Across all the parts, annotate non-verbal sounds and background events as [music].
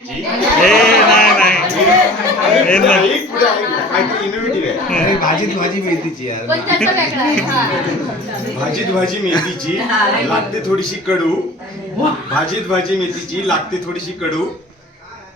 नाही नाही. भाजीत भाजी मेथीची यार. [laughs] भाजीत भाजी मेथीची लागते थोडीशी कडू. भाजीत भाजी मेथीची लागते थोडीशी कडू.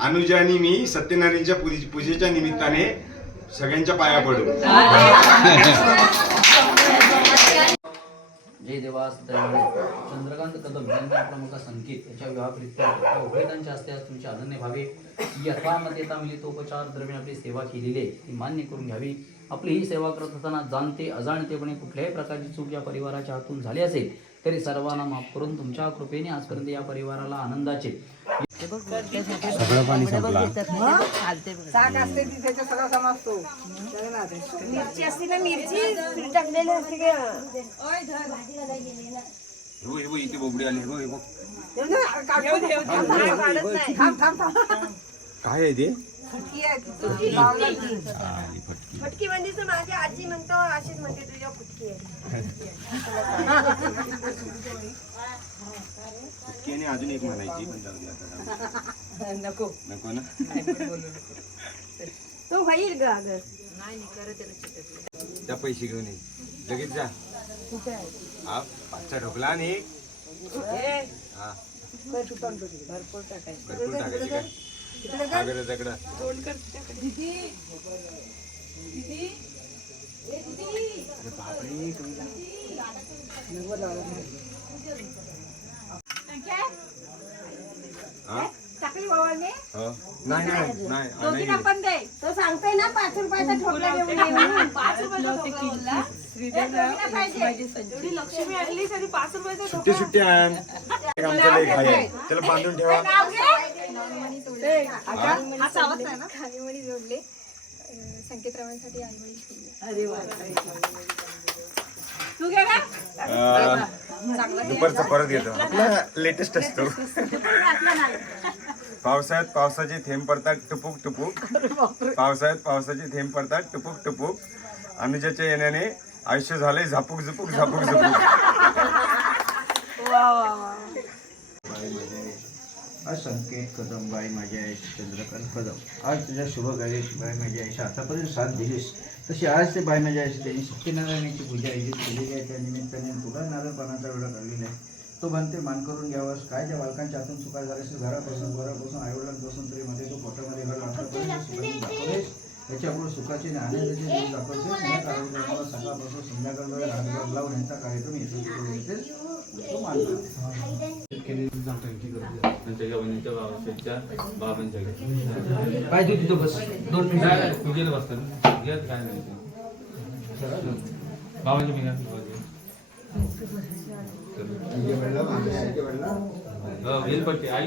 अनुजा आणि मी सत्यनारायणच्या पूजे- पूजेच्या निमित्ताने सगळ्यांच्या पाया पडू. [laughs] जय देवास चंद्रकांत कदम यांनी आपला मुलगा संकेत याच्या विवाहप्रित्या उभयतांच्या हस्ते आज तुमचे अनन्य भावे यथामतेता मिलितोपचार दरम्यान आपली सेवा केलेली आहे. ती मान्य करून घ्यावी. आपली ही सेवा करत असताना जाणते अजाणतेपणे कुठल्याही प्रकारची चूक या परिवाराच्या हातून झाली असेल तरी सर्वांना माफ करून तुमच्या कृपेने आजपर्यंत या परिवाराला आनंदाचे. सगळं. पाणी संपला. साग असते ती त्याच्या सगळा समजतो. मिरची असते ना मिरची? टाकलेली असते इथे बोबडी आली. थांब थांब थांब. काय आहे ते? फटकी आहे ती, फटकी म्हणजे माझी आजी म्हणतो अशीच म्हणते तुझ्या फुटकी आहे. आणि अजून एक म्हणायची पण जाऊ दे आता. नको. नको ना? तो होईल ग अगं. त्या पैसे घेऊन ये. लगेच जा. हा पाचचा ढोकला आणि हा. भरपूर टाकायचं. भरपूर टाकायचे काय हा? हो. नाही नाही नाही हा, दे तो सांगतोय ना पाच रुपयाचा ठोकला घेऊन ये म्हणून. पाच रुपयाचा ठोकला बोलला. ए, दोघीला पाहिजे. एवढी लक्ष्मी आणली तरी पाच रुपयाचा सुट्टी सुट्टी आण घाई आहे. त्याला बांधून ठेवा नाव घे. हा ना जोडले संकेतरावांसाठी आई वडील ठेवले. अरे वा. तू घे ना. अं, दुपारचा परत येतो. आपला लेटेस्ट असतो. पावसाळ्यात पावसाचे थेंब पडतात टुपूक टुपूक. पावसाळ्यात पावसाचे थेंब पडतात टुपूक टुपूक. अनुजाच्या येण्याने आयुष्य झालंय झापूक झुपूक झापूक झुपूक. आज संकेत कदम बाई माझी आई चंद्रकांत कदम. आज तुझ्या शुभ कार्याची बाई माझी आईशी आतापर्यंत साथ दिलीस. तशी आज ते बाई माझ्या आईशी त्यांनी सत्यनारायणाची पूजा आयोजित केलेली आहे. त्या निमित्ताने तुला नारळपानाचा वेळा काढलेला आहे. तो म्हणते मान करून घ्यावास. काय त्या बालकांच्या हातून चुका झाल्या असेल घरापासून घरापासून आईवडिलांपासून तरी मध्ये तो पोटामध्ये घर आतापर्यंत सुखाने दाखवलेस. त्याच्यापुढे सुखाचे आणि आनंदाचे दिवस दाखवते या कार्यक्रमाला सकाळपासून संध्याकाळपर्यंत रातभर लावून यांचा कार्यक्रम येतो तो मानतो त्याच्या वहिनीच्या बाबाच्या बाबांच्याकडे काय तू तिथं बस. दोन मिनिटं. पूजेला बसतात यात काय नाही. ते. बाबांच्या बिना वेलपट्टी आई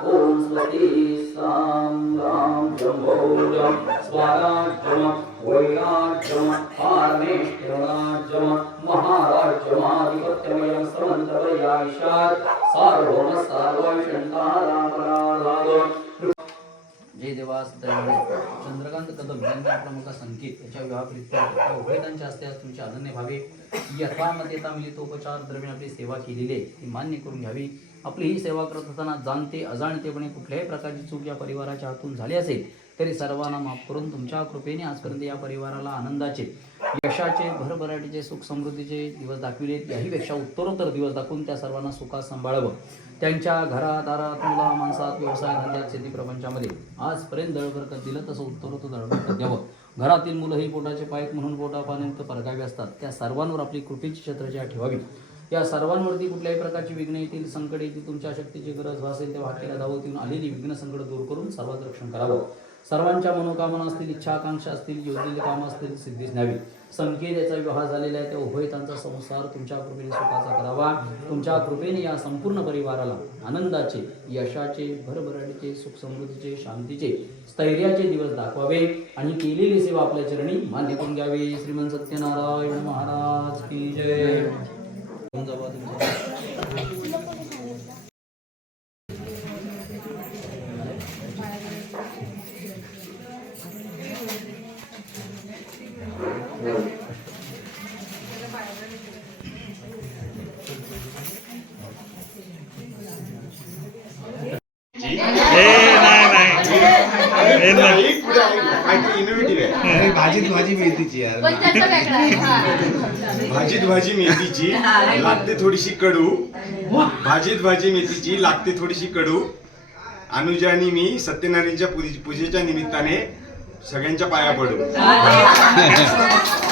ॐ स्वस्ति सां रां ब्रह्मौजं स्वराज्यम वैराज्यम पारमेश्वराज्यम महाराज्यमाधिपत्यमयं समन्तवर्यायशात् सार्वम सार्वशन्तारापराधाद जय देवास चंद्रकांत कदम यांनी आपला मोठा संकेत याच्या विवाहप्रित्यर्थ उभयतांच्या हस्ते आज तुमचे आनंद व्हावे. यथामतेता मिलितोपचार दरम्यान आपली सेवा केलेली आहे ती मान्य करून घ्यावी. आपली ही सेवा करत असताना जाणते अजाणतेपणे कुठल्याही प्रकारची चूक या परिवाराच्या हातून झाली असेल तरी सर्वांना माफ करून तुमच्या कृपेने आजपर्यंत या परिवाराला आनंदाचे यशाचे भरभराटीचे सुख समृद्धीचे दिवस दाखविले. याहीपेक्षा उत्तरोत्तर दिवस दाखवून त्या सर्वांना सुखात सांभाळावं. त्यांच्या घरादारात मुला माणसात व्यवसाय धंद्यात शेती प्रपंचामध्ये आजपर्यंत दळबरकत दिलं तसं उत्तरोत्तर दळबरकत द्यावं. घरातील मुलं ही पोटाचे पायक म्हणून पोटापाने परगावी असतात. त्या सर्वांवर आपली कृपेची छत्रछाया ठेवावी. या सर्वांवरती कुठल्याही प्रकारची विघ्न येतील संकट येतील तुमच्या शक्तीची गरज भासेल तेव्हा हाकेला धावत येऊन आलेली विघ्न संकट दूर करून सर्वात रक्षण करावं. सर्वांच्या मनोकामना असतील इच्छा आकांक्षा असतील योजलेली कामं असतील सिद्धीच न्यावी. संकेत याचा विवाह झालेला आहे त्या उभयतांचा संसार तुमच्या कृपेने सुखाचा करावा. तुमच्या कृपेने या संपूर्ण परिवाराला आनंदाचे यशाचे भरभराटीचे सुख समृद्धीचे शांतीचे स्थैर्याचे दिवस दाखवावे आणि केलेली सेवा आपल्या चरणी मान्य करून घ्यावी. श्रीमंत सत्यनारायण महाराज की जय. जावा तुमचं. ए नाही नाही ए नाही एक पुढे आहे. काहीतरी इनोव्हेटिव्ह आहे. भाजीत भाजी मेथीची यार. पण त्याचं वेगळं आहे. हा. भाजीत भाजी मेथीची लागते थोडीशी कडू. भाजीत भाजी मेथीची लागते थोडीशी कडू. अनुजा आणि मी सत्यनारायणच्या पूजे- पूजेच्या निमित्ताने सगळ्यांच्या पाया पडू. [laughs]